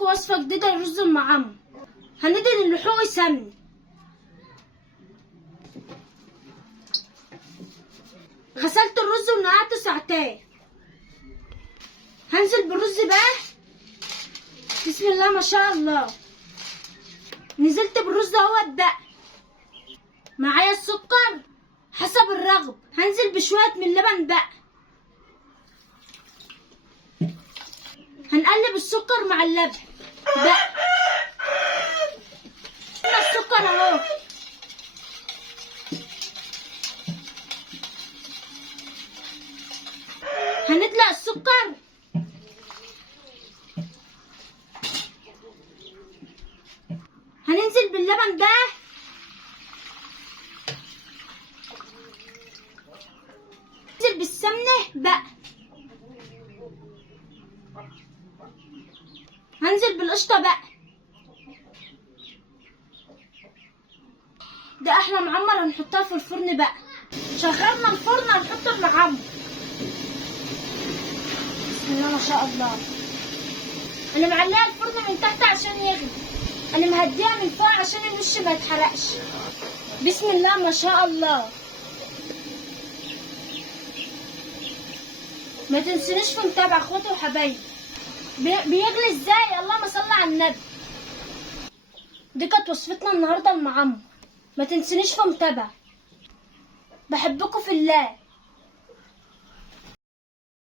لكم وصفة جديدة للرز المعمر. هندهن اللحوم سمن. غسلت الرز ونقعته ساعتين. هنزل بالرز بقى. بسم الله ما شاء الله. نزلت بالرز اهوت بقى. معايا السكر حسب الرغبة. هنزل بشوية من اللبن بقى. هنقلب السكر مع اللبن بقى. السكر اهو. هندلق السكر. هننزل باللبن بقى. هننزل بالسمنة بقى. هنزل بالقشطة بقى. ده احلى معمر هنحطها في الفرن بقى. شغلنا الفرن هنحط المعمر. بسم الله ما شاء الله. انا معلقه الفرن من تحت عشان يغلي. انا مهديها من فوق عشان الوش ما يتحرقش. بسم الله ما شاء الله. ما تنسونيش في متابعة اخواتي وحبايبي. بيغلي ازاي؟ اللهم صل على النبي. دي كانت وصفتنا النهارده المعمر. ما تنسونيش في متابعة. بحبكم في الله.